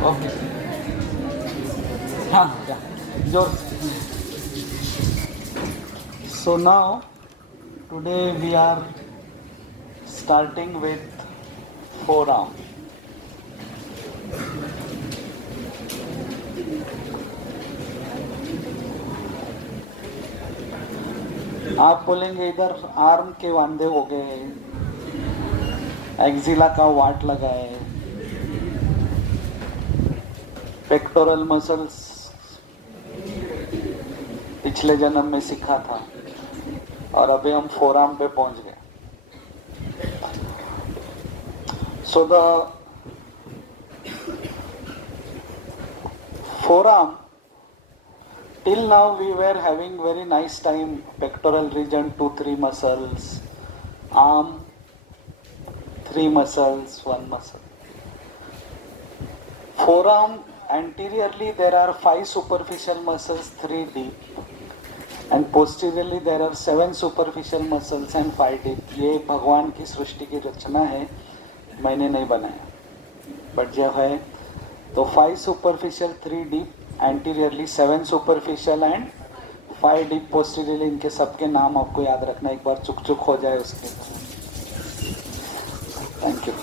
Okay. Huh, yeah. Yours. So now, today we are starting with forearm. आप बोलेंगे इधर arm के वांदे हो गए, एक्जिला का वाट लगा है, पेक्टोरल मसल्स पिछले जन्म में सीखा था और अभी हम फोरआर्म पे पहुंच गए. So the forearm, till now we were having very nice time, pectoral region 2-3 muscles, arm 3 muscles, 1 muscle. Forearm, anteriorly there are 5 superficial muscles, 3 deep, and posteriorly there are 7 superficial muscles and 5 deep. ये भगवान की सृष्टि की रचना है, मैंने नहीं बनाया, but जब है तो 5 superficial, 3 deep, anteriorly 7 superficial and 5 deep posteriorly. इनके सबके नाम आपको याद रखना, एक बार चुक चुक हो जाए उसके. Thank you.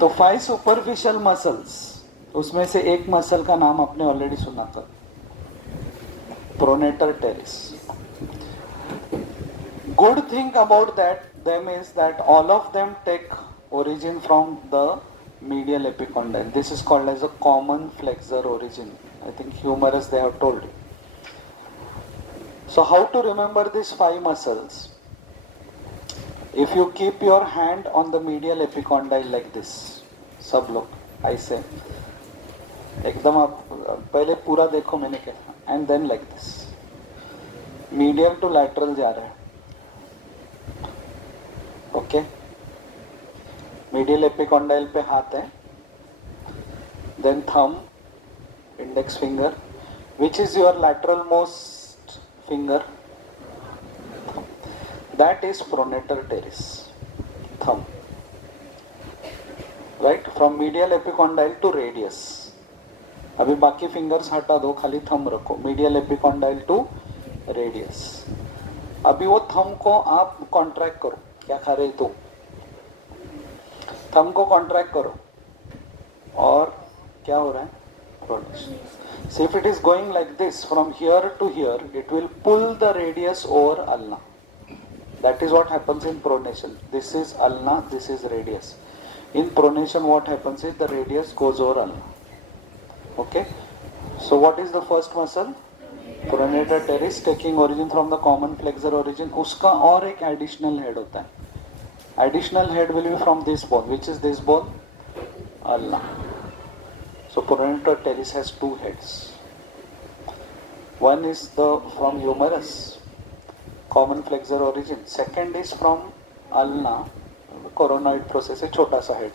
तो 5 सुपरफिशियल मसल्स, उसमें से एक मसल का नाम आपने ऑलरेडी सुना था, pronator terrace. Good thing about them is that all of them take origin from the medial epicondyle. This is called as a common flexor origin. I think humorous they have told you. So how to remember these 5 muscles? If you keep your hand on the medial epicondyle like this, सब लोग ऐसे एकदम, आप पहले पूरा देखो मैंने क्या, and then like this, medial to lateral जा रहा है. ओके, मीडियल एपिकॉन्डाइल पे हाथ है, then thumb, index finger. Which is your lateral most finger? That is pronator teres, thumb. Right, from medial epicondyle to radius. अभी बाकी fingers हटा दो, खाली थंब रखो. Medial epicondyle to radius. अभी वो थंब को आप कॉन्ट्रैक्ट करो. क्या खा रहे तो थंब को कॉन्ट्रैक्ट करो और क्या हो रहा है? Pronation. See, if it is going like this from here to here, it will pull the radius over ulna. That is what happens in pronation. This is ulna, this is radius. In pronation what happens is the radius goes over ulna. Okay, so what is the first muscle? Pronator teres, taking origin from the common flexor origin. उसका और एक additional head होता है. Additional head will be from this bone. Which is this bone? Ulna. So pronator teres has 2 heads. One is from humerus, common flexor origin. Second is from ulna, coronoid process, a छोटा सा head.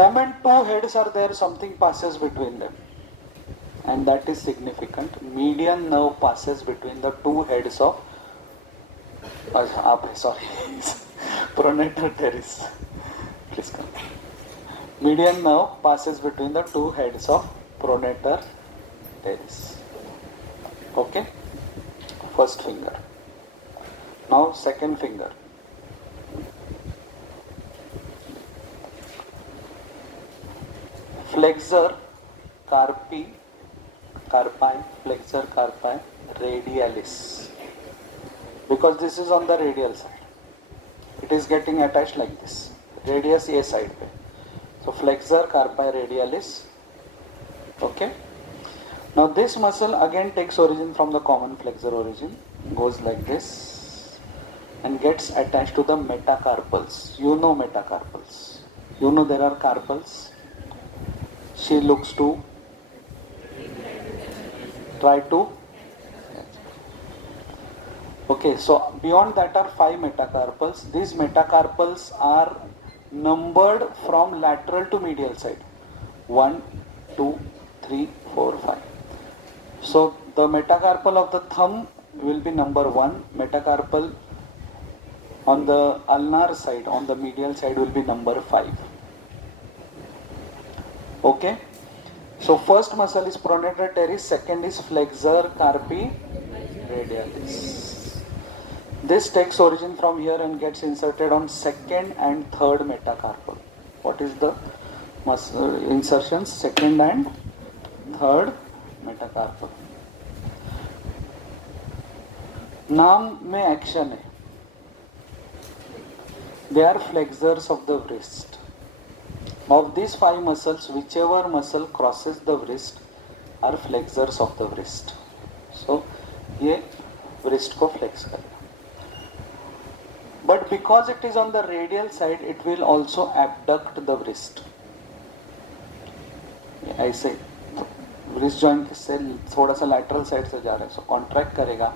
Moment 2 heads are there, something passes between them. And that is significant. Median nerve passes between the 2 heads of pronator teres. Please come. Median nerve passes between the 2 heads of pronator teres. Okay? First finger. Now second finger. Flexor carpi, flexor carpi radialis, because this is on the radial side, it is getting attached like this. Radius A side पे, so flexor carpi radialis. Okay, now this muscle again takes origin from the common flexor origin, goes like this and gets attached to the metacarpals. You know metacarpals, you know there are carpals. She looks to try to. Okay, so beyond that are 5 metacarpals. These metacarpals are numbered from lateral to medial side. 1, 2, 3, 4, 5. So the metacarpal of the thumb will be number 1. Metacarpal on the ulnar side, on the medial side, will be number 5. Okay. So first muscle is pronator teres, second is flexor carpi radialis. This takes origin from here and gets inserted on second and third metacarpal. What is the muscle insertions? Second and third metacarpal. नाम में action है. They are flexors of the wrist. Of these 5 muscles, whichever muscle crosses the wrist are flexors of the wrist. So, ये wrist को flex करेगा. But because it is on the radial side, it will also abduct the wrist. ऐसे wrist joint से थोड़ा सा lateral side से जा रहा है, so contract करेगा,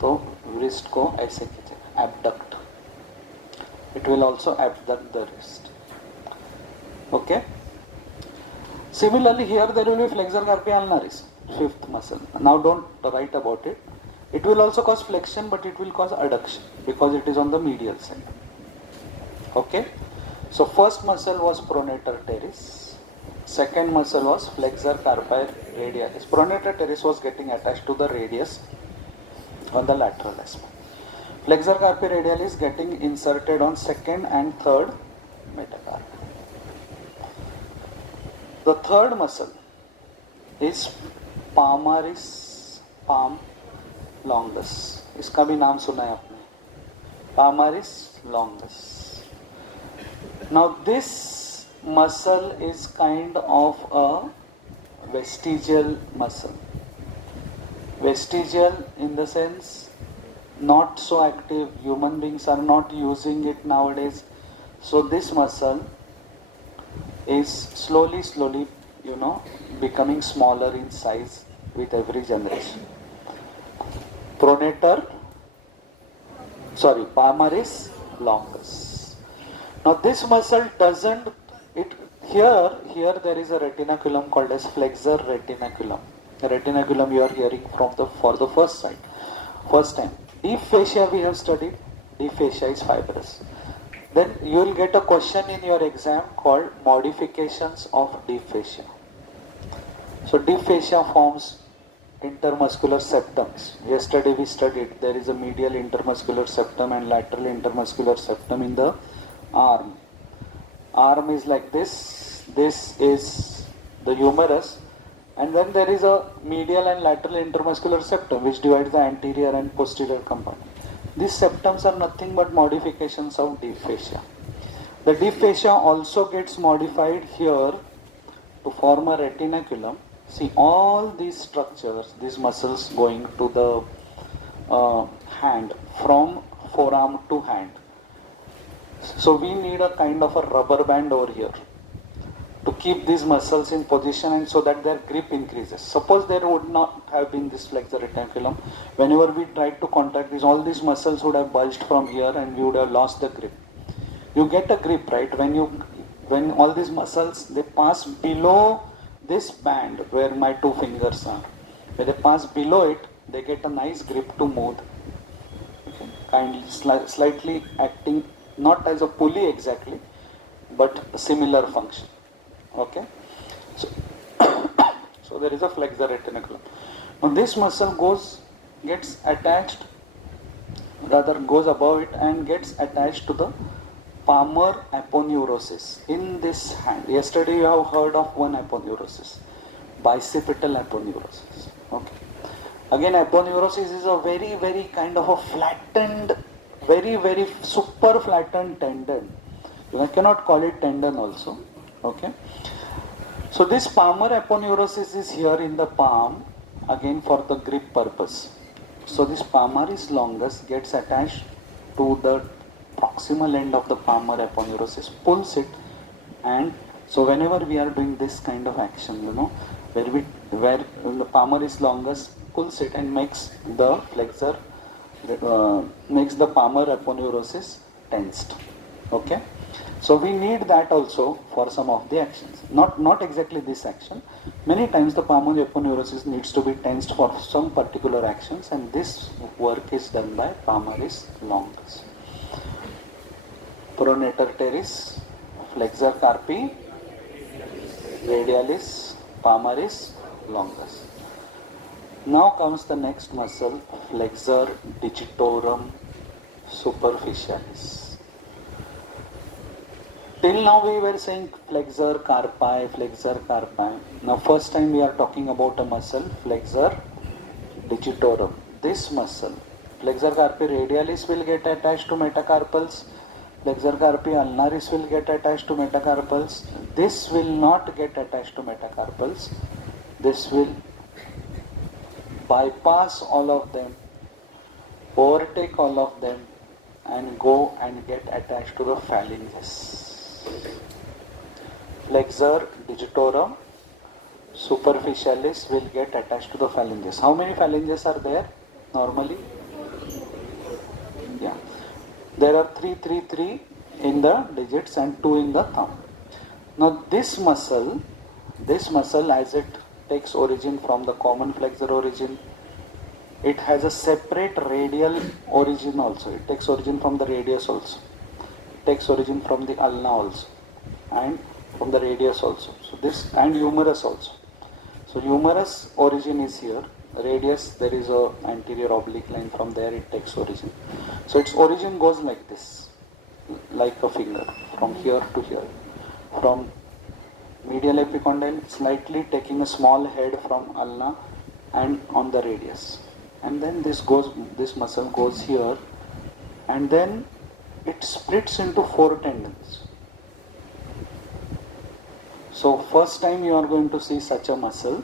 तो wrist को ऐसे खींचेगा, abduct. It will also abduct the wrist. Okay. Similarly, here there will be flexor carpi ulnaris, 5th muscle. Now don't write about it. It will also cause flexion, but it will cause adduction because it is on the medial side. Okay. So first muscle was pronator teres. Second muscle was flexor carpi radialis. Pronator teres was getting attached to the radius on the lateral aspect. Flexor carpi radialis getting inserted on second and third metacarpal. The third muscle is palmaris palm longus. इसका भी नाम सुना है आपने, palmaris longus. Now this muscle is kind of a vestigial muscle. Vestigial in the sense not so active. Human beings are not using it nowadays. So this muscle is slowly, becoming smaller in size with every generation. Palmaris longus. Now this muscle doesn't, here there is a retinaculum called as flexor retinaculum. Retinaculum you are hearing for the first time. Deep fascia we have studied. Deep fascia is fibrous. Then you will get a question in your exam called modifications of deep fascia. So deep fascia forms intermuscular septums. Yesterday we studied there is a medial intermuscular septum and lateral intermuscular septum in the arm. Arm is like this. This is the humerus, and then there is a medial and lateral intermuscular septum which divides the anterior and posterior compartment. These septums are nothing but modifications of deep fascia. The deep fascia also gets modified here to form a retinaculum. See all these structures, these muscles going to the hand, from forearm to hand. So we need a kind of a rubber band over here to keep these muscles in position and so that their grip increases. Suppose there would not have been this flexor retinaculum, whenever we tried to contract this, all these muscles would have bulged from here and we would have lost the grip. You get a grip, right? When all these muscles, they pass below this band where my 2 fingers are. When they pass below it, they get a nice grip to move. Okay. Kindly, slightly acting, not as a pulley exactly, but a similar function. Okay, so there is a flexor retinaculum. Now this muscle goes above it and gets attached to the palmar aponeurosis in this hand. Yesterday you have heard of one aponeurosis, bicipital aponeurosis. Okay. Again, aponeurosis is a very, very kind of a flattened, very, very super flattened tendon. I cannot call it tendon also. Okay. So this palmar aponeurosis is here in the palm, again for the grip purpose. So this palmaris longus gets attached to the proximal end of the palmar aponeurosis, pulls it, and so whenever we are doing this kind of action, where the palmaris longus pulls it and makes the flexor, makes the palmar aponeurosis tensed. Okay. So we need that also for some of the actions. Not exactly this action. Many times the palmar aponeurosis needs to be tensed for some particular actions, and this work is done by palmaris longus. Pronator teres, flexor carpi radialis, palmaris, longus. Now comes the next muscle, flexor digitorum superficialis. Till now we were saying flexor carpi. Now first time we are talking about a muscle, flexor digitorum. This muscle, flexor carpi radialis will get attached to metacarpals. Flexor carpi ulnaris will get attached to metacarpals. This will not get attached to metacarpals. This will bypass all of them, overtake all of them, and go and get attached to the phalanges. Flexor digitorum superficialis will get attached to the phalanges. How many phalanges are there normally? Yeah. There are 3 in the digits and 2 in the thumb. Now this muscle as it takes origin from the common flexor origin, it has a separate radial origin also. It takes origin from the radius also. It takes origin from the ulna also. And from the radius also. So this, and humerus also. So humerus origin is here. Radius, there is a anterior oblique line, from there it takes origin. So its origin goes like this, like a finger, from here to here. From medial epicondyle, slightly taking a small head from ulna and on the radius. And then this muscle goes here, and then it splits into 4 tendons. So first time you are going to see such a muscle,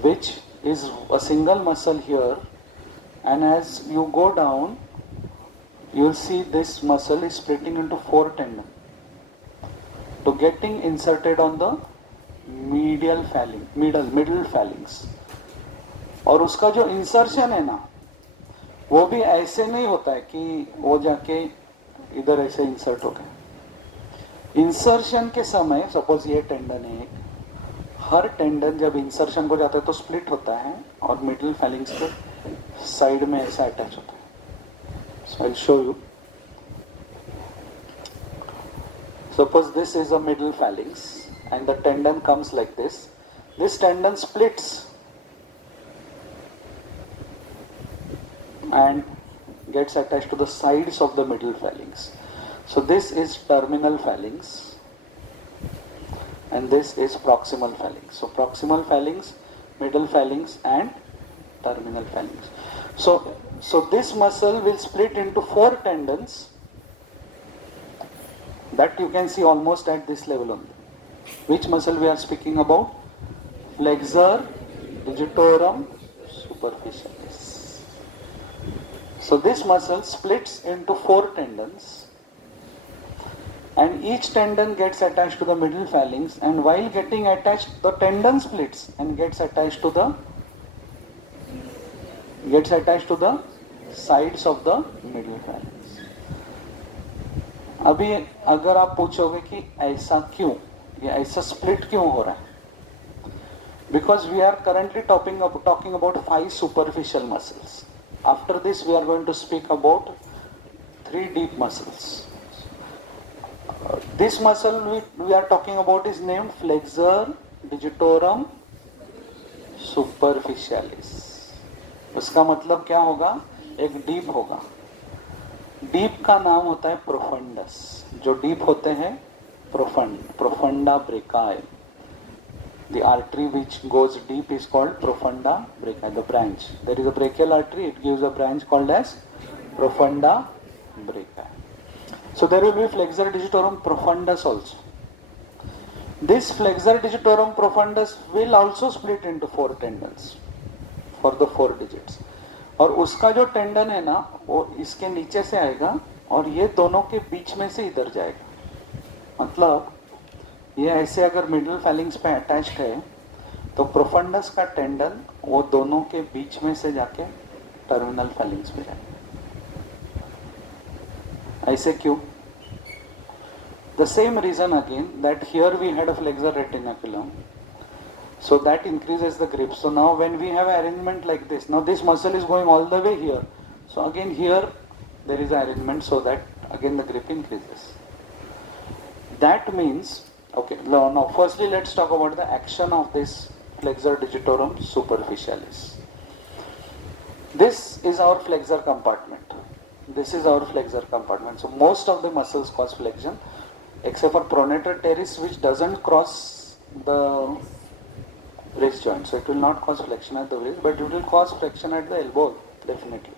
which is a single muscle here, and as you go down, you will see this muscle is splitting into 4 tendons to getting inserted on the middle phalanx. और उसका जो insertion है ना, वो भी ऐसे नहीं होता है कि वो जाके इधर ऐसे इंसर्ट हो गया. इंसर्शन के समय सपोज ये टेंडन है, हर टेंडन जब इंसर्शन को जाता है तो स्प्लिट होता है और मिडिल फैलिंग्स के साइड में ऐसा अटैच होता है. So I will show you. Suppose this is a middle phalanx and the tendon comes like this. This tendon splits and gets attached to the sides of the middle phalanx. So this is terminal phalanx and this is proximal phalanx. So proximal phalanx, middle phalanx and terminal phalanx. So this muscle will split into 4 tendons that you can see almost at this level only. Which muscle we are speaking about? Flexor digitorum superficialis. So this muscle splits into 4 tendons and each tendon gets attached to the middle phalanx, and while getting attached, the tendon splits and gets attached to the sides of the middle phalanx. अभी अगर आप पूछोगे कि ऐसा क्यों, ये ऐसा split क्यों हो रहा है, because we are currently talking about 5 superficial muscles. After this we are going to speak about 3 deep muscles. This muscle we are talking about is named flexor digitorum superficialis. उसका मतलब क्या होगा? एक डीप होगा. डीप का नाम होता है प्रोफंडस. जो डीप होते हैं profunda brachii. The artery which goes deep is called profunda brachii, the branch. There is a brachial artery, it gives a branch called as profunda brachii. So there will be flexor digitorum profundus also. This flexor digitorum profundus will also split into 4 tendons for the 4 digits. और उसका जो tendon है ना, वो इसके नीचे से आएगा और ये दोनों के बीच में से इधर जाएगा. मतलब ये ऐसे अगर मिडिल फैलिंग्स पे अटैच्ड है तो प्रोफंडस का टेंडन वो दोनों के बीच में से जाके टर्मिनल फैलिंग्स पे जाएगा. ऐसे क्यों? The same reason again that here we had a flexor retinaculum. So that increases the grip. So now when we have arrangement like this, now this muscle is going all the way here. So again here there is arrangement so that again the grip increases. That means Okay, now firstly let's talk about the action of this flexor digitorum superficialis. This is our flexor compartment. This is our flexor compartment. So most of the muscles cause flexion, except for pronator teres, which doesn't cross the wrist joint. So it will not cause flexion at the wrist, but it will cause flexion at the elbow, definitely.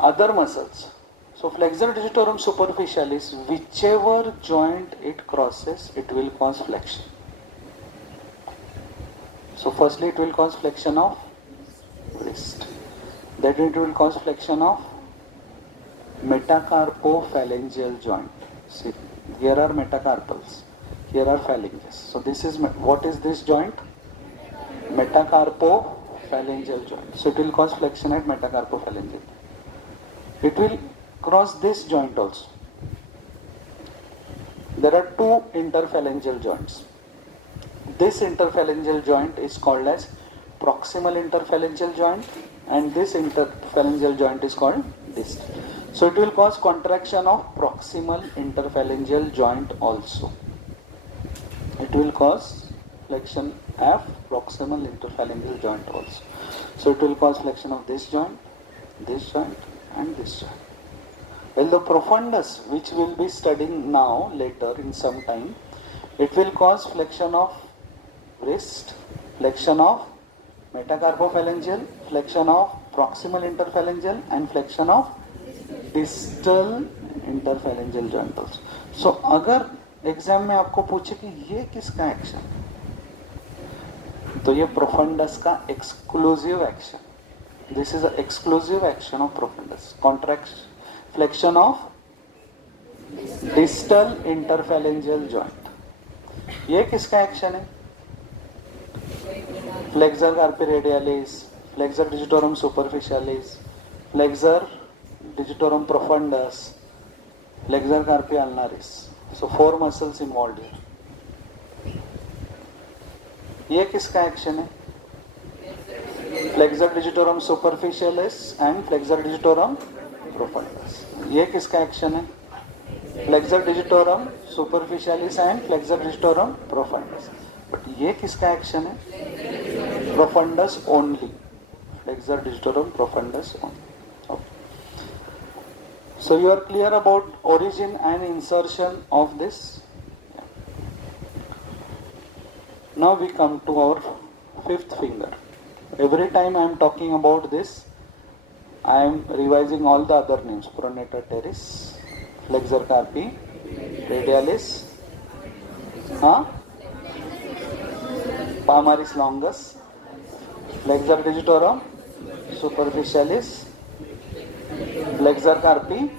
Other muscles. So flexor digitorum superficialis, whichever joint it crosses, it will cause flexion. So firstly it will cause flexion of wrist. Then it will cause flexion of metacarpophalangeal joint. See, here are metacarpals, here are phalanges. So this is, what is this joint? Metacarpophalangeal joint. So it will cause flexion at metacarpophalangeal. It will cross this joint also. There are two interphalangeal joints. This interphalangeal joint is called as proximal interphalangeal joint, and this interphalangeal joint is called distal. So it will cause contraction of proximal interphalangeal joint also. It will cause flexion of proximal interphalangeal joint also. So it will cause flexion of this joint, and this joint. Well, the profundus, which we will be studying now, later in some time, it will cause flexion of wrist, flexion of metacarpophalangeal, flexion of proximal interphalangeal, and flexion of distal interphalangeal joint also. So अगर exam में आपको पूछे कि ये किसका action, तो ये profundis का exclusive action. This is an exclusive action of profundus. Contraction, flexion of distal interphalangeal joint. ये किसका एक्शन है? Flexor carpi radialis, flexor digitorum superficialis, flexor digitorum profundus, flexor carpi ulnaris. So 4 muscles involved here. ये किसका action है? Flexor digitorum superficialis and flexor digitorum profundus. ये किसका action है? Flexor digitorum superficialis and flexor digitorum profundus. But ये किसका action है? Profundus only. Flexor digitorum profundus only. Okay. So you are clear about origin and insertion of this. Yeah. Now we come to our 5th finger. Every time I am talking about this, I am revising all the other names. Pronator teres, flexor carpi, radialis, palmaris longus, flexor digitorum superficialis, flexor carpi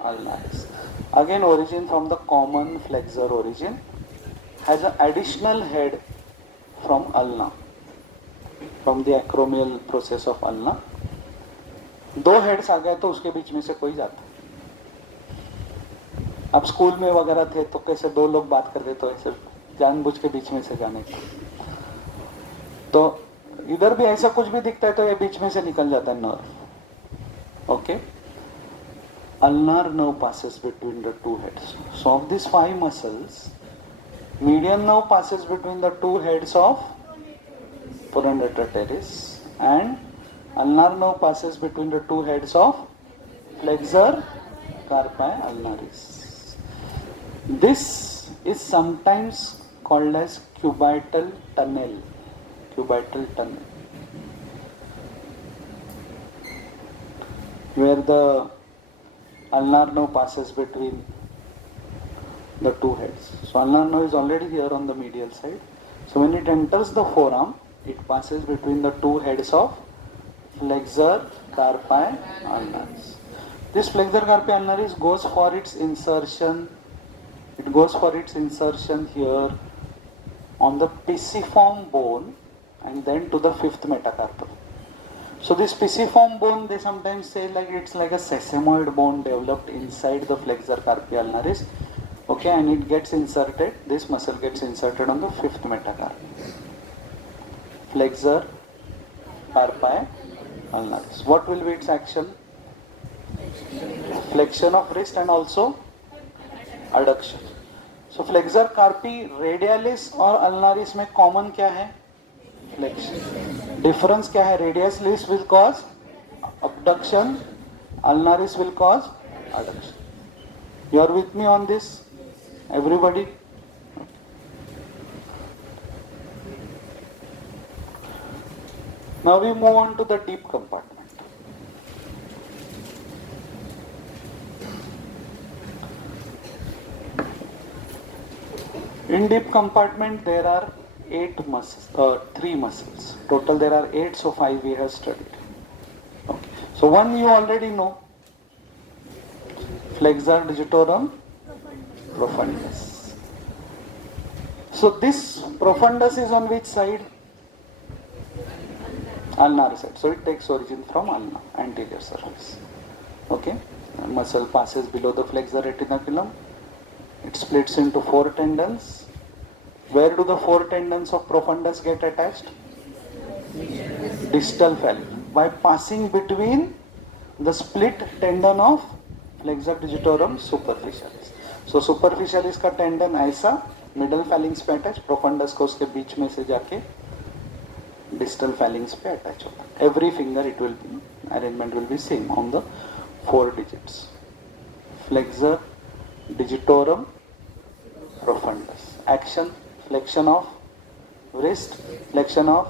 ulnaris. Again, origin from the common flexor origin, has an additional head from ulna, from the acromial process of ulna. 2 heads आ गए तो उसके बीच में से कोई जाता. अब school में वगैरह थे तो कैसे 2 लोग बात करते, तो ऐसे जानबूझ के बीच में से जाने का. तो इधर भी ऐसा कुछ भी दिखता है तो ये बीच में से निकल जाता है nerve. Okay, ulnar nerve passes between the 2 heads. So of these 5 muscles, median nerve passes between the 2 heads of pronator teres, and ulnar nerve passes between the 2 heads of flexor carpi ulnaris. This is sometimes called as cubital tunnel. Cubital tunnel, where the ulnar nerve passes between the 2 heads. So ulnar nerve is already here on the medial side. So when it enters the forearm, it passes between the 2 heads of flexor carpi ulnaris. This flexor carpi ulnaris goes for its insertion. It goes for its insertion here on the pisiform bone and then to the 5th metacarpal. So this pisiform bone, they sometimes say like it's like a sesamoid bone developed inside the flexor carpi ulnaris. Okay, and it gets inserted, this muscle gets inserted on the 5th metacarpal. Flexor carpi ulnaris. What will be its action? Flexion of wrist and also adduction. So flexor carpi radialis और अल्नारिस में common क्या है? Flexion. Difference क्या है? Radialis will cause abduction, ulnaris will cause adduction. You are with me on this? Everybody? Now we move on to the deep compartment. In deep compartment there are 3 muscles. Total there are 8, so 5 we have studied. Okay. So one you already know, flexor digitorum profundus. So this profundus is on which side? Ulnar side. So it takes origin from ulna, anterior surface. Okay. Muscle passes below the flexor retinaculum. It splits into 4 tendons. Where do the 4 tendons of profundus get attached? Distal phalanx. By passing between the split tendon of flexor digitorum superficialis. So superficialis का tendon ऐसा middle feelings पे attach, profundis को उसके बीच में से जाके distal feelings पे attach होता है. Every finger it will be, arrangement will be same on the 4 digits. Flexor digitorum profundus. Action: flexion of wrist, flexion of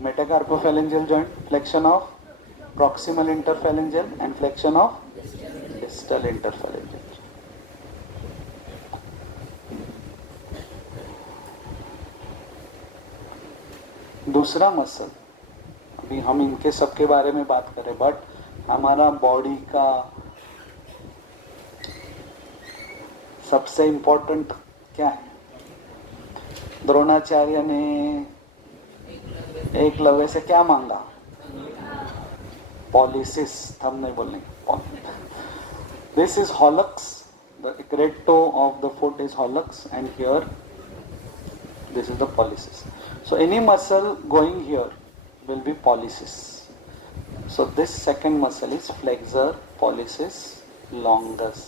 metacarpophalangeal joint, flexion of proximal interphalangeal and flexion of distal interphalangeal. दूसरा muscle, अभी हम इनके सबके बारे में बात करें, but हमारा बॉडी का सबसे इंपॉर्टेंट क्या है? द्रोणाचार्य ने एकलव्य से क्या मांगा? पॉलिसिस. थंब नहीं बोलने. This is hallux. The great toe of the foot is hallux, and here this is the pollicis. So any muscle going here will be pollicis. So this second muscle is flexor pollicis longus.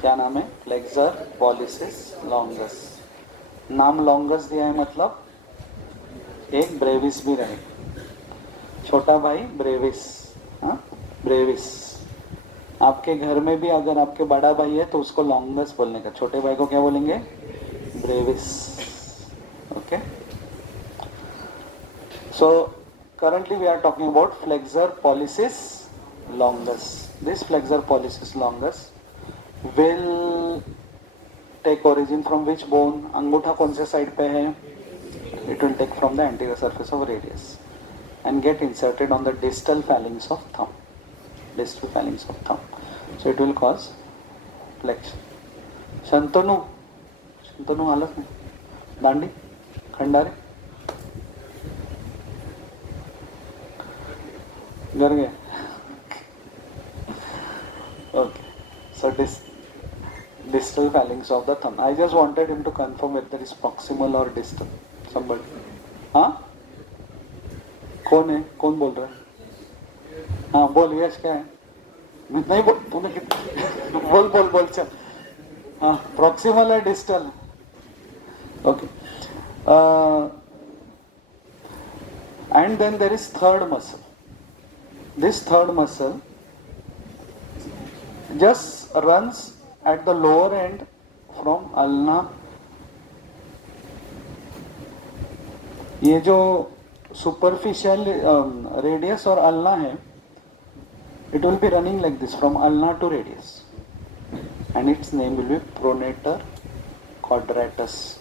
क्या नाम है? Flexor pollicis longus. नाम longus दिया है मतलब एक Brevis भी रहे. छोटा भाई ब्रेविस. हाँ, ब्रेविस. आपके घर में भी अगर आपके बड़ा भाई है तो उसको लॉन्गस बोलने का, छोटे भाई को क्या बोलेंगे? Brevis. Okay. So currently we are talking about flexor pollicis longus. This flexor pollicis longus will take origin from which bone? अंगूठा कौन से साइड पे है? It will take from the anterior surface of radius and get inserted on the distal phalanx of thumb. Distal phalanx of thumb. So it will cause flexion. Shantanu, Shantanu हालत में, दांडी, खंडारे, डर गए. Okay. So distal phalanx of the thumb. I just wanted him to confirm whether it is proximal or distal. Somebody. हाँ? कौन है? कौन बोल रहा है? हाँ बोल. यश क्या है? मैं नहीं बोल. तूने बोल बोल बोल चल. हाँ, proximal है distal. Okay. And then there is third muscle. This third muscle just runs at the lower end from ulna. ये जो superficial radius और ulna है, it will be running like this from ulna to radius, and its name will be pronator quadratus.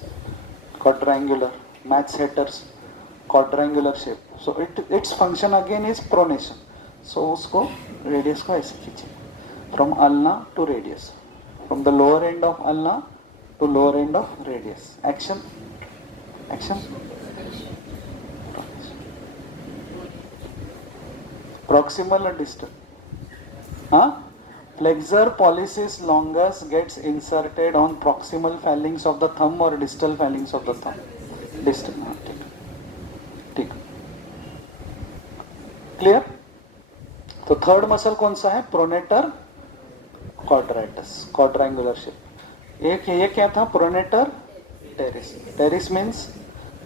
Quadrangular. Maths haters, quadrangular shape. So its function again is pronation. So उसको radius को ऐसे खींचे from ulna to radius, from the lower end of ulna to lower end of radius. Action, action. Proximal or distal? Huh? Flexor pollicis longus gets inserted on proximal phalanx of the thumb or distal phalanx of the thumb. Distal. हाँ, ठीक. Clear? तो third muscle कौन सा है? Pronator quadratus, quadrangular shape. एक ये क्या था, pronator teres. Teres means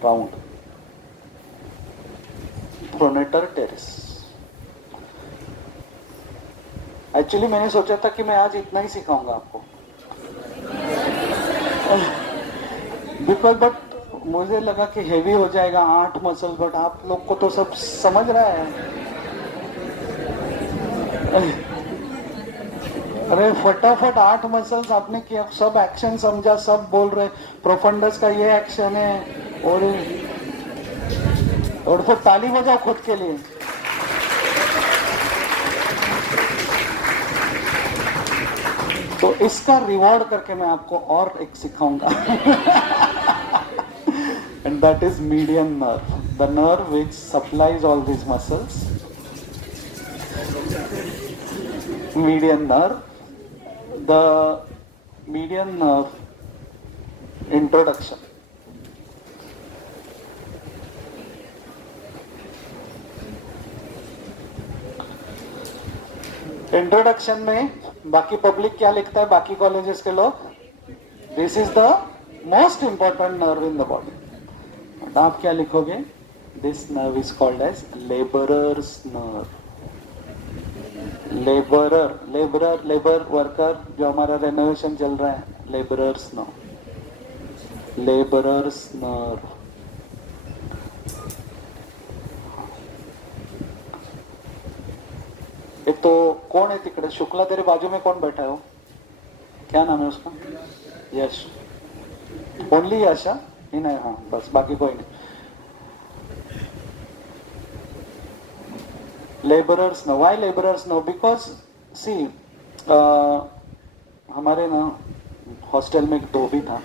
round. Pronator teres. Actually मैंने सोचा था कि मैं आज इतना ही सिखाऊंगा आपको, बिकॉज बट मुझे लगा कि हेवी हो जाएगा 8 मसल, बट आप लोग को तो सब समझ रहा है. अरे फटाफट 8 मसल्स आपने किया, सब एक्शन समझा, सब बोल रहे प्रोफंडस का ये एक्शन है, और फिर ताली बजाओ खुद के लिए. तो इसका रिवॉर्ड करके मैं आपको और एक सिखाऊंगा. And that is median nerve, the nerve which supplies all these muscles. Median nerve. The median nerve introduction. Introduction में बाकी पब्लिक क्या लिखता है, बाकी कॉलेजेस के लोग, this is the most important nerve in the body. आप क्या लिखोगे, this nerve is called as labourer's nerve. Labour worker, जो हमारा रेनोवेशन चल रहा है, लेबरर्स नर्व. Labourers nerve. एक तो कौन है तिकडे, शुक्ला तेरे बाजू में कौन बैठा है वो, क्या नाम है उसका, यश. ओनली यश? नहीं, हाँ बस, बाकी कोई नहीं. laborers now. Why laborers now? Because see, हमारे ना हॉस्टल में एक धोबी था,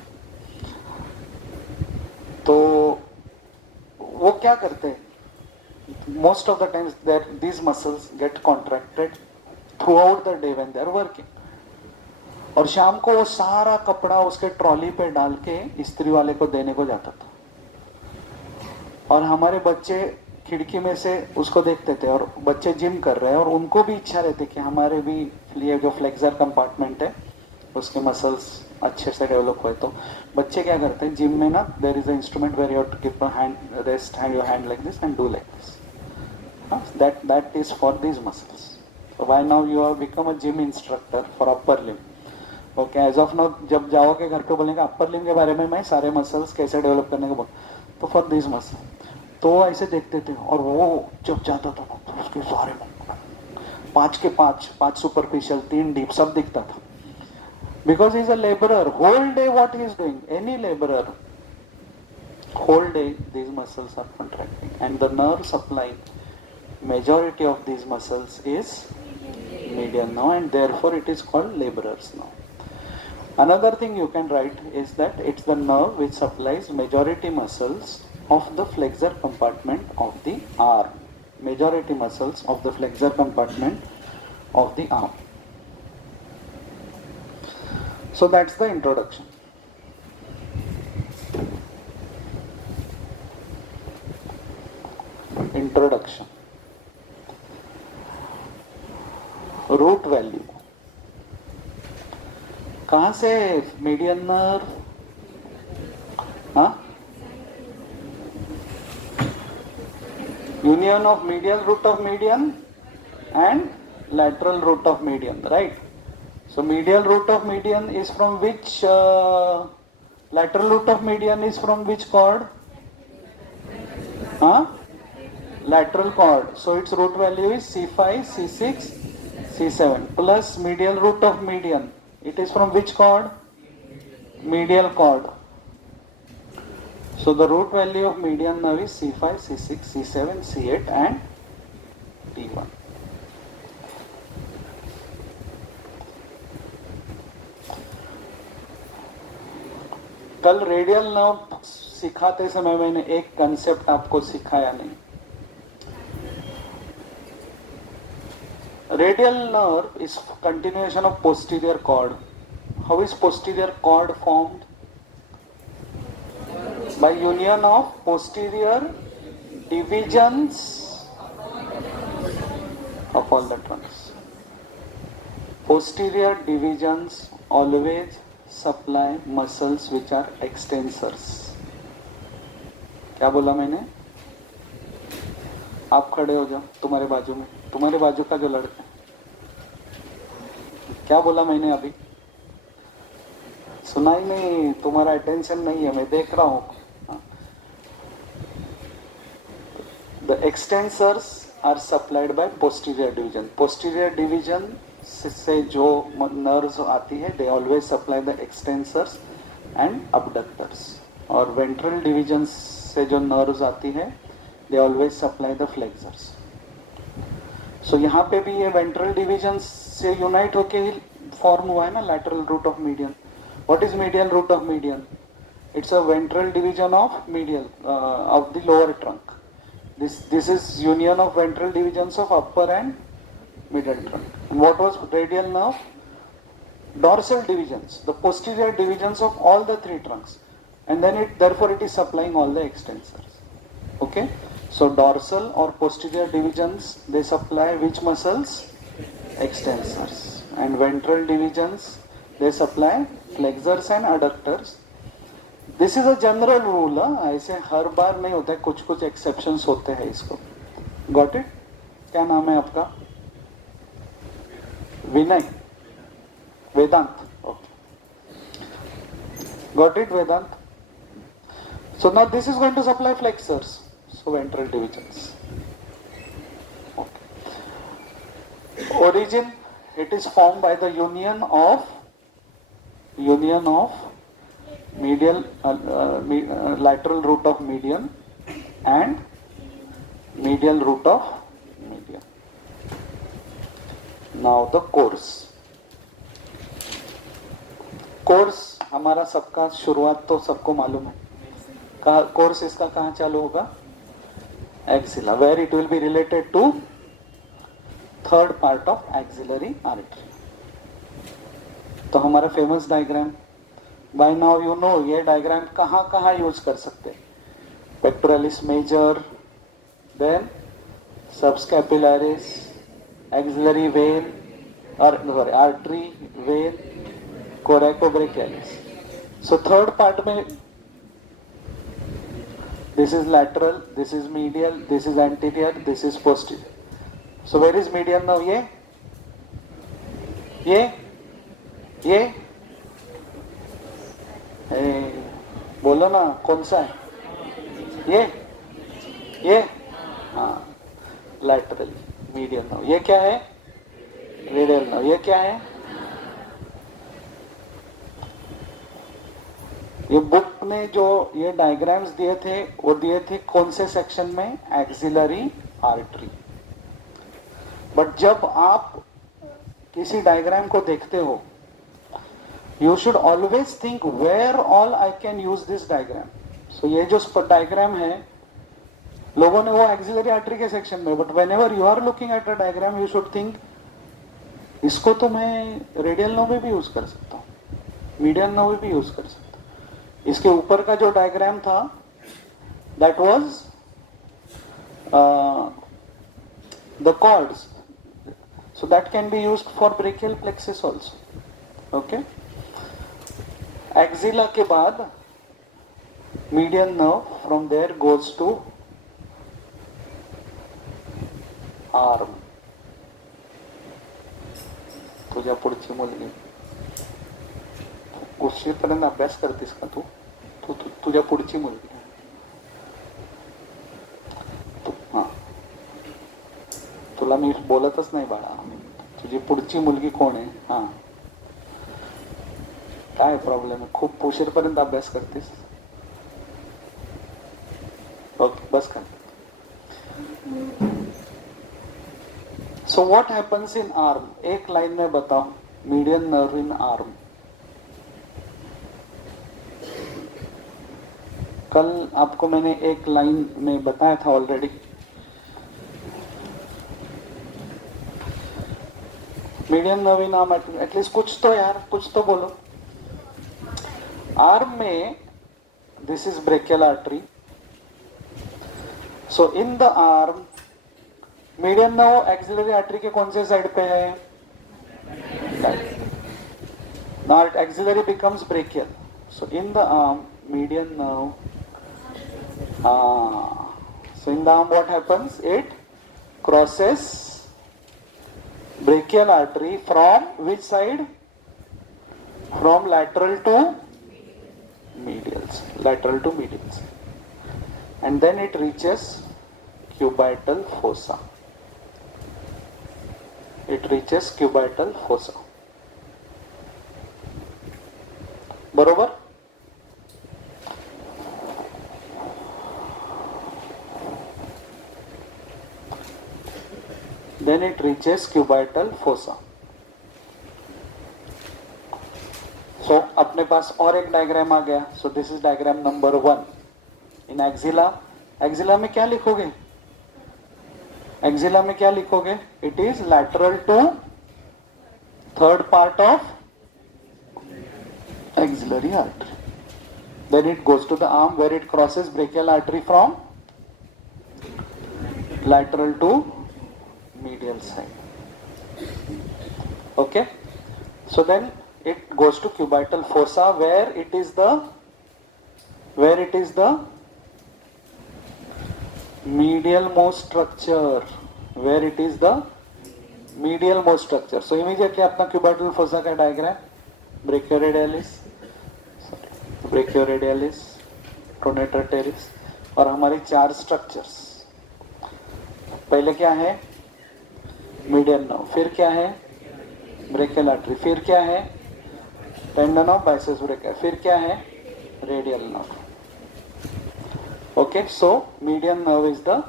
तो वो क्या करते, most of the times that these muscles get contracted throughout the day when they are working. और शाम को वो सारा कपड़ा उसके ट्रॉली पे डाल के इस्त्री वाले को देने को जाता था. और हमारे बच्चे खिड़की में से उसको देखते थे, और बच्चे जिम कर रहे हैं और उनको भी इच्छा रहती कि हमारे भी लिए जो फ्लेक्सर कंपार्टमेंट है उसके मसल्स अच्छे से डेवलप हुए. तो बच्चे क्या करते हैं, जिम में ना there is a instrument where you have to keep a hand, rest hand your hand like this and do like this. That is for these muscles. So why now you have become a gym instructor for upper limb. Okay, as of now जब जाओगे घर पे बोलेंगे upper limb के बारे में मैं सारे मसल्स कैसे डेवलप करने को बोल, तो फॉर दिस मसल. तो ऐसे देखते थे, और वो जब जाता था तो उसके सारे 5 के 5 सुपरफिशियल, 3 डीप, सब दिखता था. Because he is a labourer. Whole day what he is doing, any labourer, whole day these muscles are contracting, and the nerve supplying majority of these muscles is median now, and therefore it is called laborers now. Another thing you can write is that it's the nerve which supplies majority muscles of the flexor compartment of the arm. Majority muscles of the flexor compartment of the arm. So that's the introduction. Introduction. Root value. कहाँ से median nerve? हाँ? Union of medial root of median and lateral root of median, right? So medial root of median is from which, lateral root of median is from which chord? Huh? Lateral chord. So its root value is C5, C6, C7 plus medial root of median. It is from which chord? Medial chord. So the root value of median nerve is C5, C6, C7, C8 and T1. कल radial nerve सिखाते समय मैंने एक concept आपको सिखाया नहीं. Radial nerve is continuation of posterior cord. How is posterior cord formed? By union of posterior divisions of all the trunks. Posterior divisions always supply muscles which are extensors. क्या बोला मैंने? आप खड़े हो जाओ, तुम्हारे बाजू में, तुम्हारे बाजू का जो लड़का है, क्या बोला मैंने अभी? सुनाई नहीं, तुम्हारा अटेंशन नहीं है, मैं देख रहा हूं. The extensors are supplied by posterior division. Posterior division से जो nerves आती है, they always supply the extensors and abductors. और ventral division से जो nerves आती है, they always supply the flexors. So यहाँ पे भी ये ventral division से unite होके ही form हुआ है ना lateral root of median. What is medial root of median? It's a ventral division of medial of the lower trunk. This is union of ventral divisions of upper and middle trunk. And what was radial nerve? Dorsal divisions, the posterior divisions of all the three trunks, and then therefore it is supplying all the extensors. Okay, so dorsal or posterior divisions, they supply which muscles? Extensors. And ventral divisions, they supply flexors and adductors. This is a general rule. ऐसे हर बार नहीं होता है, कुछ कुछ exceptions होते हैं इसको. Got it? क्या नाम है आपका? Vinay? Vedant. Okay, got it Vedant. So now this is going to supply flexors, so ventral divisions. Okay, origin, it is form by the union of medial lateral root of median and medial root of median. Now the course हमारा सबका शुरुआत तो सबको मालूम है. Course इसका कहाँ चालू होगा? Axilla, where it will be related to third part of axillary artery. तो हमारा famous diagram, by now you know ये डायग्राम कहाँ कहाँ यूज कर सकते हैं. Pectoralis major, then subscapularis, axillary vein और artery vein, coracobrachialis. So third part में this is lateral, this is medial, this is anterior, this is posterior. So where is median now? ये बोलो ना कौन सा है? ये हाँ, लैटरल मीडियल नर्व. ये क्या है? Radial nerve. ये क्या है? ये बुक ने जो ये डायग्राम्स दिए थे वो दिए थे कौन से सेक्शन में? Axillary artery. बट जब आप किसी डायग्राम को देखते हो, you should always think where all I can use this diagram. So ये जो डायग्राम है, लोगों ने वो एक्सिलरी आर्टरी के सेक्शन में, but whenever you are looking at a diagram you should think इसको तो मैं रेडियल नर्व में भी यूज कर सकता हूँ, मीडियल नर्व में भी यूज कर सकता हूँ. इसके ऊपर का जो डायग्राम था, that was the chords, so that can be used for brachial plexus also. Okay. Axilla के बाद median nerve, from there goes to arm. तुझ्या पुढची मुलगी, उशीरपर्यंत अभ्यास करतेस का तू? तुझ्या पुढची मुलगी हा, तुला मी बोलतच नाही बाळा. तुझी पुढची मुलगी कोण आहे? हा, काय प्रॉब्लेम आहे? खूप उशीरपर्यंत अभ्यास करतेस? ओके, बस कर. So what happens in arm? एक लाइन में बताओ. मीडियन नर्व इन आर्म. कल आपको मैंने एक लाइन में बताया था ऑलरेडी. मीडियन नर्व इन आर्म, एटलीस्ट कुछ तो यार, कुछ तो बोलो. आर्म में this is brachial artery. So in the arm median nerve axillary artery के कौन से साइड पे है? Now axillary becomes brachial. So in the arm, median nerve. So in the arm, what happens? It crosses brachial artery from which side? From lateral to medials. Lateral to medials. And then it reaches cubital fossa. It reaches cubital fossa. बरोबर? Then it reaches cubital fossa. So अपने पास और एक diagram आ गया. So this is diagram number 1. In axilla, axilla में क्या लिखोगे? Axilla में क्या लिखोगे? It is lateral to third part of axillary artery. Then it goes to the arm where it crosses brachial artery from lateral to medial side. Okay? So then it goes to cubital fossa where it is the medial most structure. Where it is the medial most structure. So immediately अपना cubital fossa का diagram, brachioradialis, brachioradialis, pronator teres और हमारी 4 structures. पहले क्या है? median nerve. फिर क्या है? brachial artery. फिर क्या है? tendon of biceps brachii. फिर क्या है? radial nerve. Okay, so median nerve is the,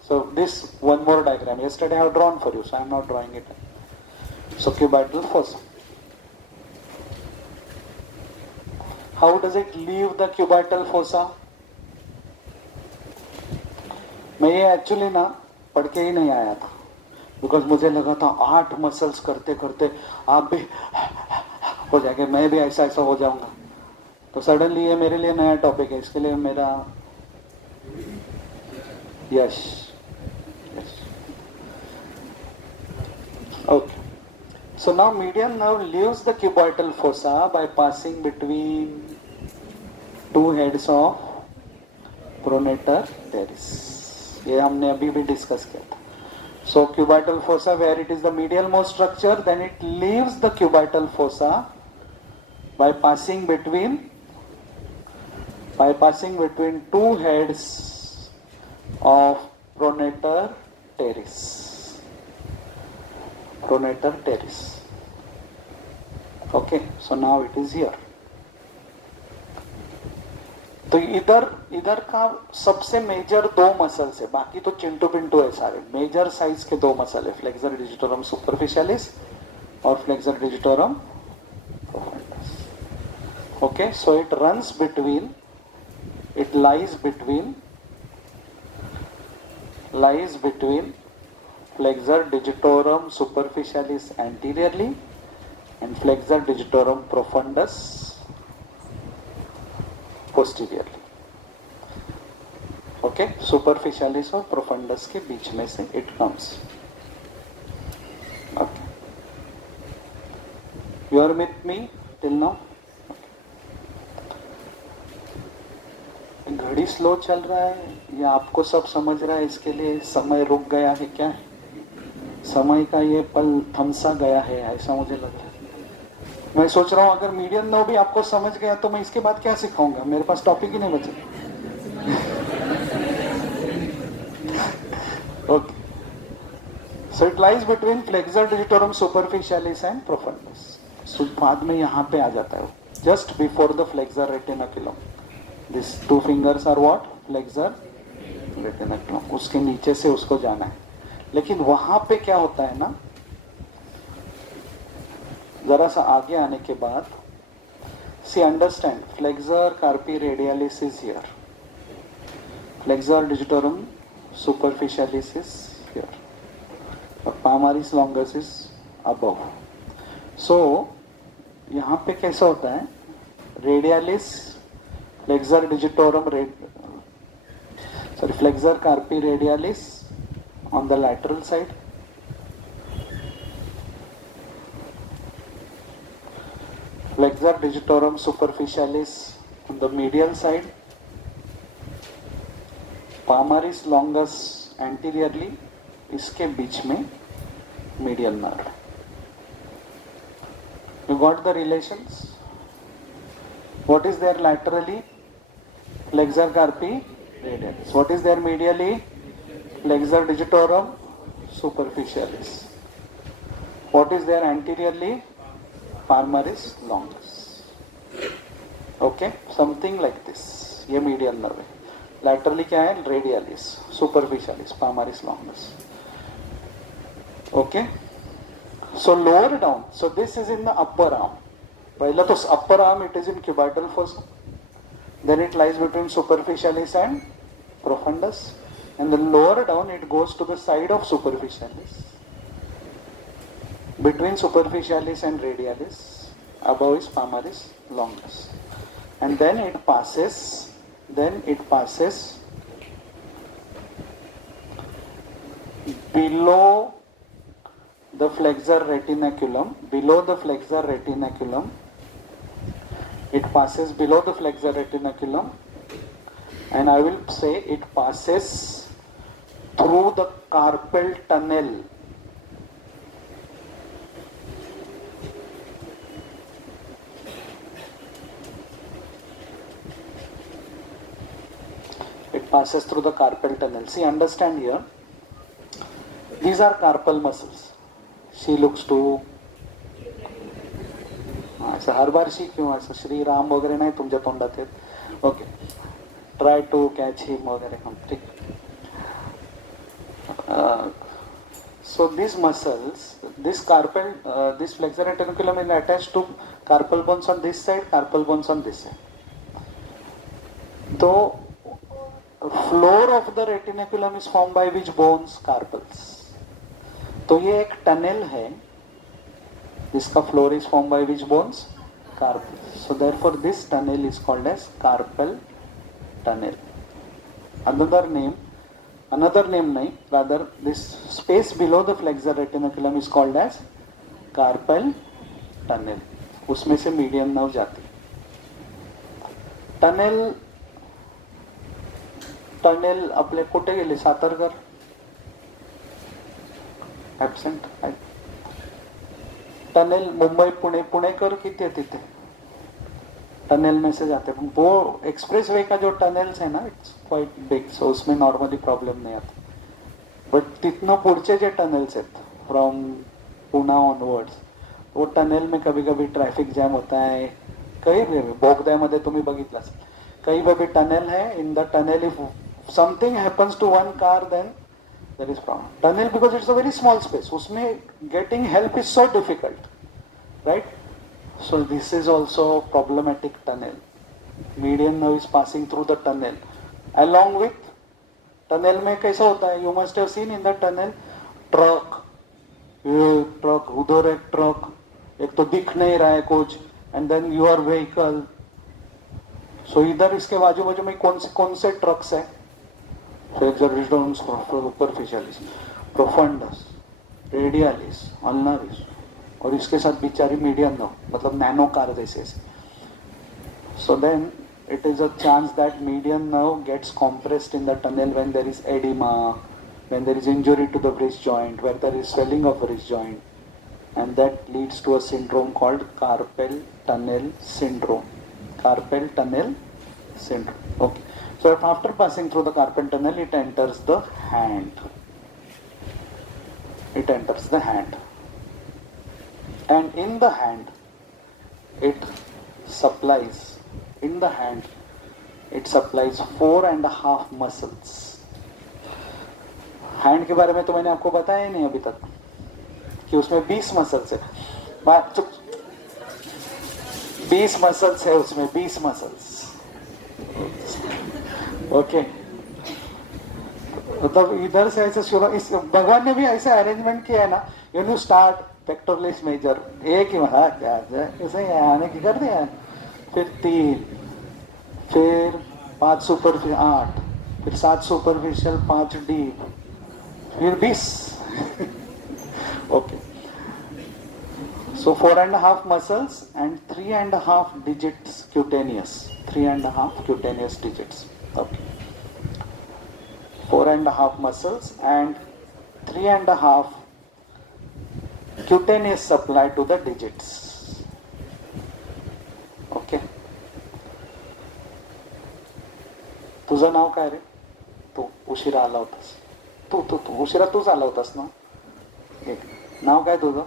so this one more diagram. Yesterday I have drawn for you, so I am not drawing it. So cubital fossa. How does it leave the cubital fossa? मैं ये actually ना पढ़ के ही नहीं आया था, because मुझे लगा था 8 मसल्स करते करते आप भी हो जाएंगे, मैं भी ऐसा ऐसा हो जाऊंगा. तो सडनली ये मेरे लिए नया टॉपिक है, इसके लिए मेरा यश. Okay. So now median nerve leaves the cubital fossa by passing between 2 heads of pronator teres. ये हमने अभी भी डिस्कस किया था. So cubital fossa where it is the medial most structure, then it leaves the cubital fossa by passing between 2 heads of pronator teres. Pronator teres. Okay, so now it is here. तो इधर का सबसे major 2 muscles है, बाकी तो चिंटू पिंटू है सारे. Major size के 2 मसल है, फ्लेक्सर डिजिटोरम सुपरफिशियलिस और flexor digitorum profundis. Okay, so it runs between, it lies between flexor digitorum superficialis anteriorly and flexor digitorum profundus posteriorly. Okay, superficialis और profundus के बीच में से it comes. Okay, you are with me till now? घड़ी slow चल रहा है या आपको सब समझ रहा है? इसके लिए समय रुक गया है क्या? समय का ये पल थमसा गया है, ऐसा मुझे लग रहा है. मैं सोच रहा हूँ अगर मीडियम नर्व भी आपको समझ गया तो मैं इसके बाद क्या सिखाऊंगा? मेरे पास टॉपिक ही नहीं बचे. Okay, so it lies between flexor digitorum superficialis and profundis. बाद में यहाँ पे आ जाता है, just before the flexor retinaculum. These 2 fingers are what? Flexor retinaculum. उसके नीचे से उसको जाना है. लेकिन वहां पे क्या होता है ना, जरा सा आगे आने के बाद, see understand, flexor carpi radialis is here, flexor digitorum superficialis is here, palmaris longus is above. So यहाँ पे कैसा होता है? Radialis, flexor digitorum, flexor carpi radialis on the lateral side, Flexor digitorum superficialis on the medial side, palmaris longus anteriorly, इसके बीच में medial nerve. You got the relations? What is there laterally? Flexor carpi radialis. What is there medially? Flexor digitorum superficialis. What is there anteriorly? Palmaris longus. Okay, something like this. ये medial nerve है. Laterally क्या है? Radialis, superficialis, palmaris longus. Okay. So lower down. So this is in the upper arm. पहला तो upper arm it is in cubital fossa. Then it lies between superficialis and profundus. And then lower down it goes to the side of superficialis. Between superficialis and radialis, above is palmaris longus. And then it passes below the flexor retinaculum, it passes below the flexor retinaculum, and I will say it passes through the carpal tunnel. It passes through the carpal tunnel. See, understand here, these are carpal muscles. She looks to ऐसा हर बार she क्यों ऐसा श्री राम वगैरह नहीं तुमच्या तोंडात आहेत. Okay, try to catch him वगैरे हम ठीक. So these muscles, this flexor retinaculum is attached to carpal bones on this side, carpal bones on this side. So floor of the retinaculum is formed by which bones? Carpals. तो ये एक tunnel है जिसका floor is form by which bones? Carpal. So therefore this tunnel is called as carpal tunnel. Another name नहीं, rather this space below the flexor retinaculum is called as carpal tunnel. उसमें से medium nerve जाती. Tunnel आपले कुठे गेले? सातारकर absent. Tunnel Mumbai पुणेकर किती है तिथे टनल में से जाते हैं. वो एक्सप्रेस वे का जो टनल्स है ना, इट्स क्वाइट बिग, सो उसमें नॉर्मली प्रॉब्लम नहीं आती. बट तिथनं पुढचे जे टनल्स आहेत फ्रॉम पुणा ऑनवर्ड्स, वो टनल में कभी कभी ट्रैफिक जैम होता है. कहीं भी बोगद्यामध्ये तुम्ही बघितलं असेल, कहीं पे भी टनल है. In the tunnel if something happens to one car then there is problem. Tunnel, because it's a very small space, उसमें getting help is so difficult, right? So this is also problematic tunnel. Median nerve is passing through the tunnel. Along with tunnel में कैसा होता है? You must have seen in the tunnel truck, उधर एक truck, एक तो दिख नहीं रहा है कुछ, and then your vehicle. So इधर इसके बाजू में कौन से ट्रक्स है? Flexor digitorum superficialis, profundus, radialis, ulnaris, और इसके साथ बिचारी मीडियम नर्व, मतलब नैनो कार जैसे. So then it is a chance that median nerve gets compressed in the tunnel when there is edema, when there is injury to the wrist joint, where there is swelling of wrist joint, and that leads to a syndrome called carpal tunnel syndrome. Carpal tunnel syndrome. Okay. So after passing through the carpal tunnel, it enters the hand. And in the hand, it supplies 4.5 muscles. Hand के बारे में तो मैंने आपको बताया ही नहीं अभी तक कि उसमें 20 मसल्स है. 20 मसल्स है उसमें, 20 मसल्स. ओके, मतलब इधर से ऐसे शुरू, इस भगवान ने भी ऐसे अरेंजमेंट किया है ना. यू स्टार्ट पेक्टोरलिस मेजर, एक ही ऐसे आने की कर दिया. फिर 3, फिर 5 सुपरफिशियल, 8, फिर 7 सुपरफिशियल, 5 डीप, फिर 20. Okay, So 4.5 muscles and 3.5 digits cutaneous. 3.5 cutaneous digits. Okay. 4.5 muscles and 3.5 cutaneous supply to the digits. Okay. तुझं नाव काय रे? तू उशिरा आला होतास. तू उशिरा तूच आला होतास ना? नाव काय तुझं?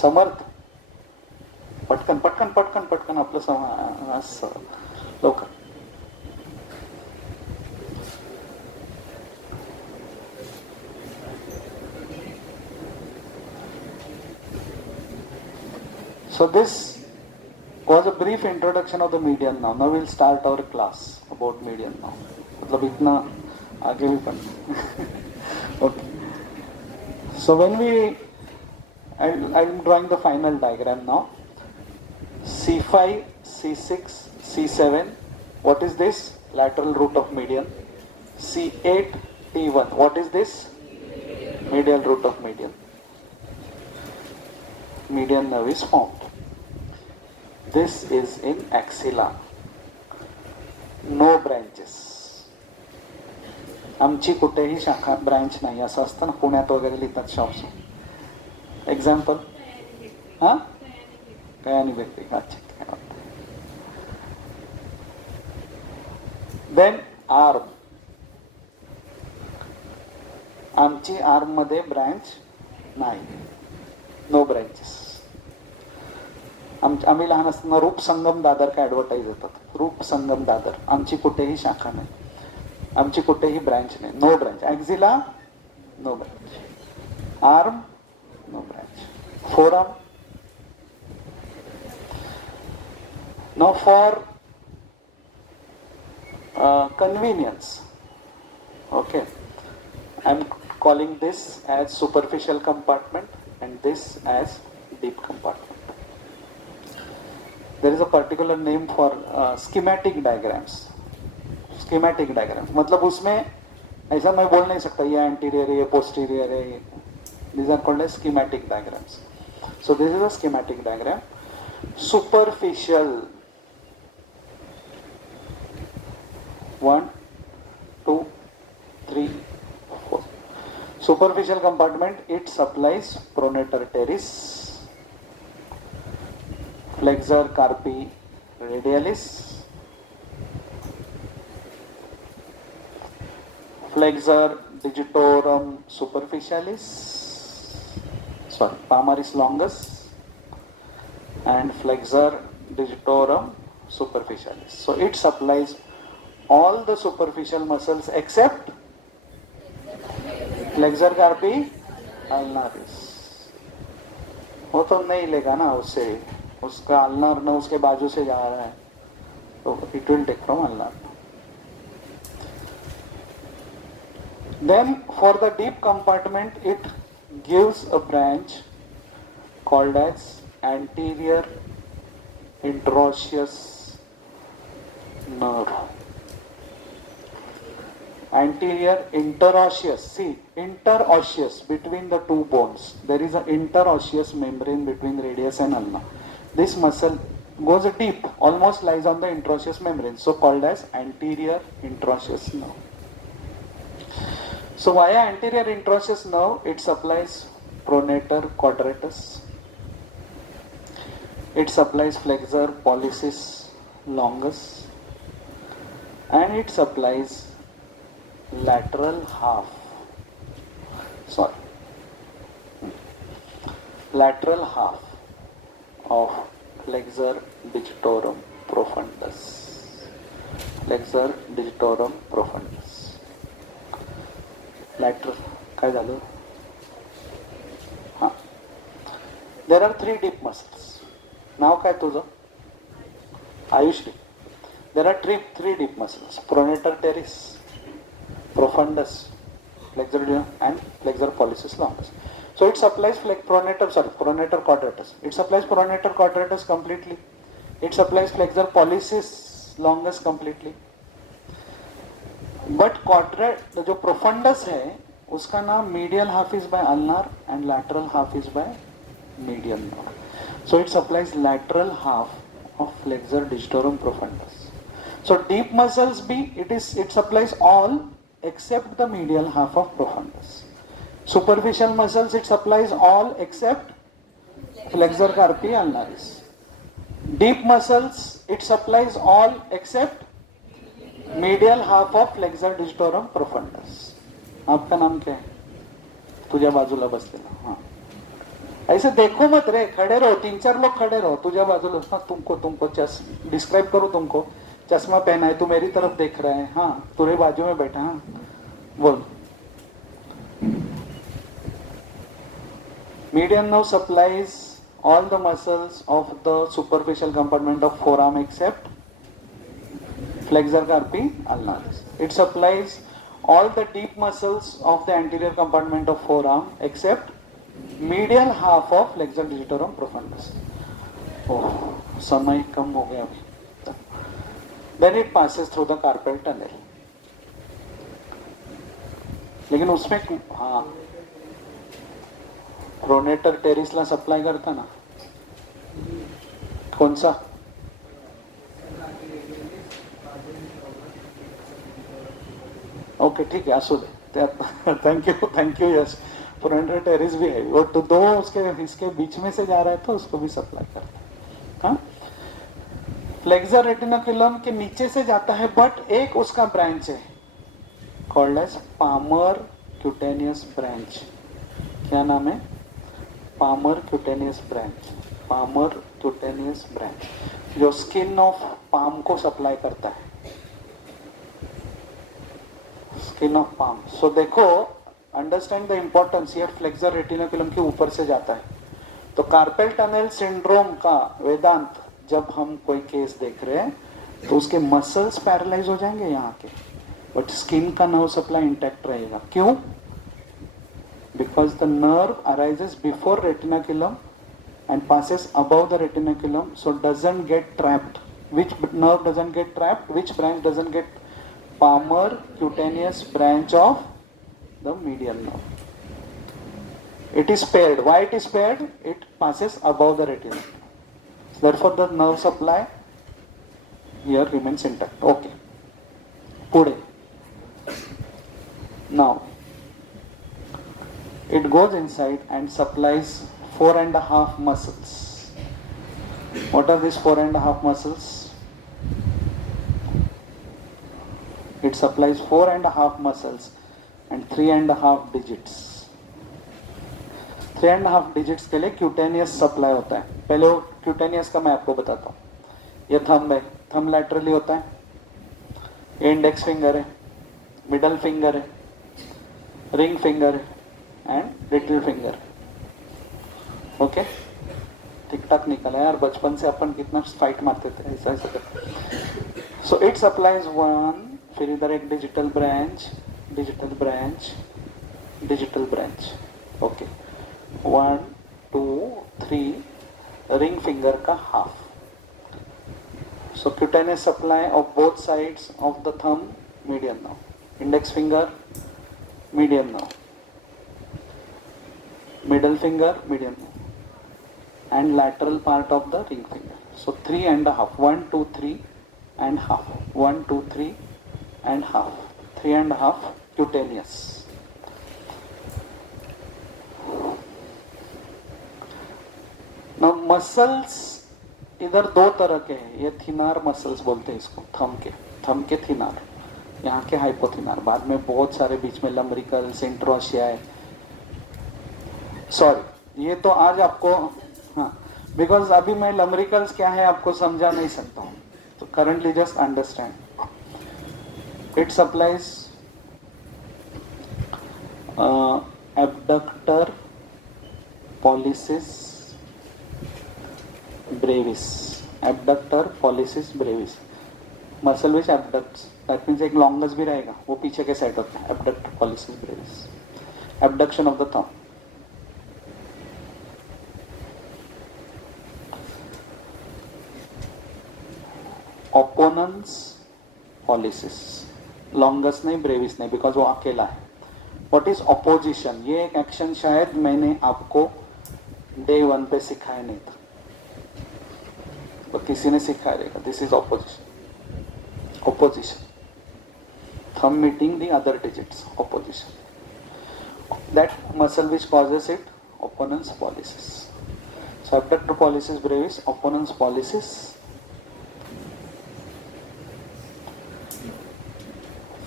समर्थ. पटकन पटकन पटकन पटकन आपलं लवकर. So this was a brief introduction of the median now. Now we'll start our class about median now. मतलब इतना आगे भी पढ़ना. Okay. So when I'm drawing the final diagram now. C5, C6, C7. What is this? Lateral root of median. C8, T1. What is this? Medial root of median. Median nerve is formed. This is in axilla. No branches. आमची कुठेही शाखा branch नाही असं असतं ना, पुण्यात वगैरे लिहितात शॉप्स. Example Kayani bakery. अच्छा. Then arm. आमची आर्म मध्ये ब्रांच नाही. No branches. आम्ही लहान असताना रूप संगम दादर काय ऍडव्हर्टाईज येतात. रूप संगम दादर. आमची कुठेही शाखा नाही, आमची कुठेही ब्रँच नाही. No branch. Axilla no branch. Arm no branch. Forearm. Now for convenience, okay, I'm calling this as superficial compartment and this as deep compartment. There is a particular name for schematic diagrams. Schematic diagrams मतलब उसमें ऐसा मैं बोल नहीं सकता ये anterior है, ये posterior है. These are called as schematic diagrams. So this is a schematic diagram. Superficial. 1, 2, 3, 4. Superficial compartment, it supplies pronator teres, flexor carpi radialis, flexor digitorum superficialis, palmaris longus, and flexor digitorum superficialis. So it supplies all the superficial muscles except flexor carpi ulnaris. वो तो नहीं लेगा ना उससे, उसका ulnar ना उसके बाजू से जा रहा है, तो it will take from ulnar. Then for the deep compartment it gives a branch called as anterior interosseous nerve. Anterior interosseous. See, interosseous, between the two bones. There is an interosseous membrane between radius and ulna. This muscle goes deep, almost lies on the interosseous membrane, so called as anterior interosseous nerve. So via anterior interosseous nerve, it supplies pronator quadratus. It supplies flexor pollicis longus, and it supplies lateral half of flexor digitorum profundus. Flexor digitorum profundus. Lateral. काय झालं? There are 3 deep muscles. नाव काय तुझं? Ayush. There are 3 deep muscles. Pronator teres, profundus, flexor and flexor pollicis longus. So it supplies pronator quadratus. It supplies pronator quadratus completely. It supplies flexor pollicis longus completely. But जो profundus है उसका नाम medial half is by ulnar and lateral half is by median nerve. So it supplies lateral half of flexor digitorum profundus. So deep muscles it supplies all except the medial half of profundus. Superficial muscles it supplies all except flexor carpi ulnaris. Deep muscles it supplies all except medial half of flexor digitorum profundus. आपका नाम क्या है? तुझ्या बाजूला बसलेला. हाँ, ऐसे देखो मत रे, खड़े रहो, 3-4 लोग खड़े रहो तुझ्या बाजूला. हाँ, तुमको डिस्क्राइब करो. तुमको चश्मा पहना है, तू मेरी तरफ देख रहा है. हाँ, तुरे बाजू में बैठा. हाँ, बोल. Median nerve supplies all the muscles of the superficial compartment of forearm except flexor carpi ulnaris. It supplies all the deep muscles of the anterior compartment of forearm except medial half of flexor digitorum profundus. Oh, समय कम हो गया अभी. Then it passes through the carpal tunnel. लेकिन उसमें हाँ pronator टेरिसला supply करता ना, कौन सा? ओके ठीक है, असू दे. थँक्यू. यस, प्रोनेटर टेरिस भी है वो तो दो इसके बीच में से जा रहा है तो उसको भी सप्लाई करता है. हाँ, फ्लेक्सर रेटिनाकुलम के नीचे से जाता है बट एक उसका ब्रांच है called as palmar cutaneous branch. क्या नाम है? Palmar cutaneous branch. Palmar cutaneous branch जो स्किन ऑफ पाम को सप्लाई करता है. Skin of palm. सो देखो, understand the importance. Here flexor retinaculum के ऊपर से जाता है. तो कार्पेल टनल सिंड्रोम का वेदांत जब हम कोई केस देख रहे हैं तो उसके मसल्स पैरालाइज हो जाएंगे यहाँ के, बट स्किन का नर्व सप्लाई इंटैक्ट रहेगा. क्यों? Because the nerve arises before retinaculum and passes above the retinaculum, so doesn't get trapped. Which nerve doesn't get trapped? Which branch doesn't get? Palmar cutaneous branch of the medial nerve. It is paired. Why it is paired? It passes above the retinaculum. So therefore the nerve supply here remains intact. Okay. पुढे. Now it goes inside and supplies 4.5 muscles. What are these 4.5 muscles? It supplies 4.5 muscles and 3.5 digits. 3.5 digits के लिए cutaneous supply होता है. पहले वो cutaneous का मैं आपको बताता हूँ. ये थंब है, थंब लैटरली होता है. ये इंडेक्स फिंगर है, मिडल फिंगर है, रिंग फिंगर है एंड लिटिल फिंगर. ओके, ठीक ठाक निकला यार. बचपन से अपन कितना फाइट मारते थे ऐसा ऐसा करके. So it supplies 1. फिर इधर एक digital branch, digital branch, digital branch. Okay, 1 2 3 ring finger का half. So cutaneous supply of both sides of the thumb, median nerve. Index finger, median nerve. Middle finger, median nerve. And lateral part of the ring finger. So 3.5. 1 2 3 and half. 1 2 3 and half. 3.5 cutaneous. Now muscles इधर दो तरह के हैं. ये थिनार muscles बोलते हैं इसको, thumb के थिनार. यहाँ के हाइपोथिनार. बाद में बहुत सारे बीच में लम्बरिकल्स, इंट्रोशियाई. सॉरी, ये तो आज आपको, हाँ, बिकॉज अभी मैं लम्बरिकल्स क्या है आपको समझा नहीं सकता हूँ. तो currently just understand. It supplies abductor pollicis brevis. Abductor pollicis brevis muscle which abducts. That means एक लॉन्गस भी रहेगा, वो पीछे के साइड होता है. Abductor pollicis brevis, abduction of the thumb. Opponens pollicis, longus नहीं, ब्रेविस नहीं, बिकॉज वो अकेला है. What is opposition? ये एक एक्शन शायद मैंने आपको डे 1 पे सिखाया नहीं था, तो किसी ने सिखाया रहेगा. This is opposition. Thumb meeting the other digits, opposition. That muscle which causes it, opponens pollicis. So abductor pollicis brevis, opponens pollicis.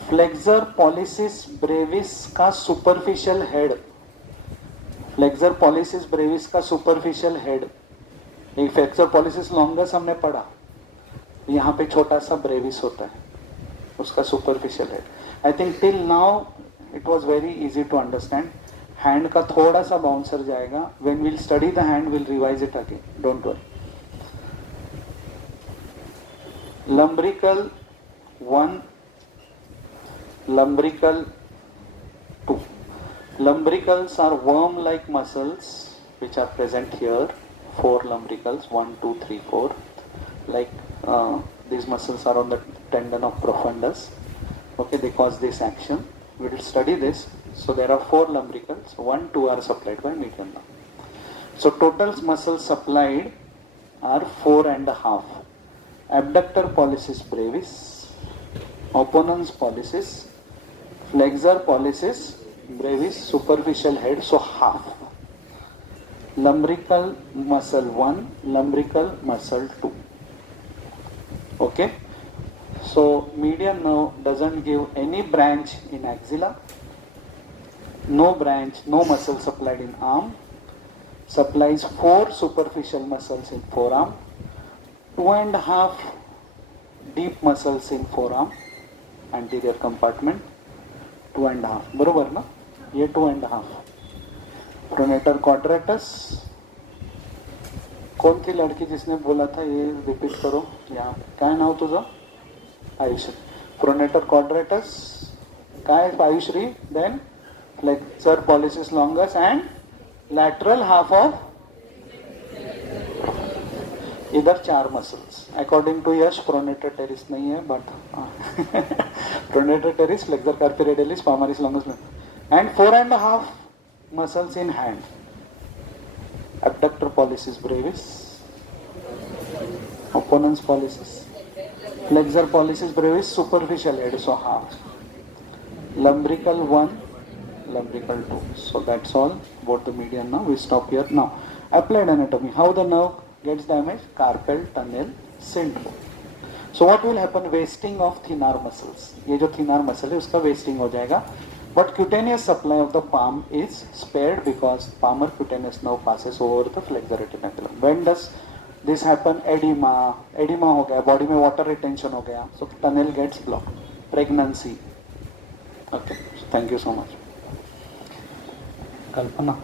Flexor pollicis brevis का superficial head, flexor pollicis Brevis का सुपरफिशियल हेड, एक flexor pollicis longus हमने पढ़ा, यहाँ पे छोटा सा Brevis होता है, उसका superficial head. I think till now it was very easy to understand. Hand का थोड़ा सा बाउंसर जाएगा. When will study the hand will revise it again, don't worry. Lumbrical 1, lumbrical 2. Lumbricals are worm-like muscles which are present here. 4 lumbricals, 1, 2, 3, 4. Like these muscles are on the tendon of profundus. Okay, they cause this action. We will study this. So there are 4 lumbricals. 1, 2 are supplied by median nerve. So total muscles supplied are 4.5. Abductor pollicis brevis, opponens pollicis, flexor pollicis brevis, superficial head, so half. Lumbrical muscle 1, lumbrical muscle 2. Okay, so median nerve doesn't give any branch in axilla, no branch, no muscle supplied in arm, supplies 4 superficial muscles in forearm, 2.5 deep muscles in forearm, anterior compartment, 2.5. बरोबर ना, ये 2.5. Pronator quadratus. कौन थी लड़की जिसने बोला था ये रिपीट करो, यहाँ काय नाव तुझं? आयुश्री. प्रोनेटर क्वाड्रेटस काय Ayushree. Then flexor pollicis longus and lateral half of, इधर 4 muscles. According to Yash pronator teres नहीं है, but pronator teres, flexor carpi radialis, palmaris longus and 4.5 muscles in hand. Abductor pollicis brevis, opponens pollicis, flexor pollicis brevis, superficial head, so half. Lumbrical 1, lumbrical 2. So that's all about the median nerve. We stop here now. Applied anatomy. How the nerve gets damaged? Carpal tunnel syndrome. So what will happen? Wasting of thenar muscles. ये जो thenar muscle है उसका wasting हो जाएगा. But cutaneous supply of the palm is spared because palmar cutaneous nerve passes over the flexor retinaculum. When does this happen? Edema. Edema हो गया, body में water retention हो गया, so tunnel gets blocked. Pregnancy. Okay. Thank you so much. Kalpana.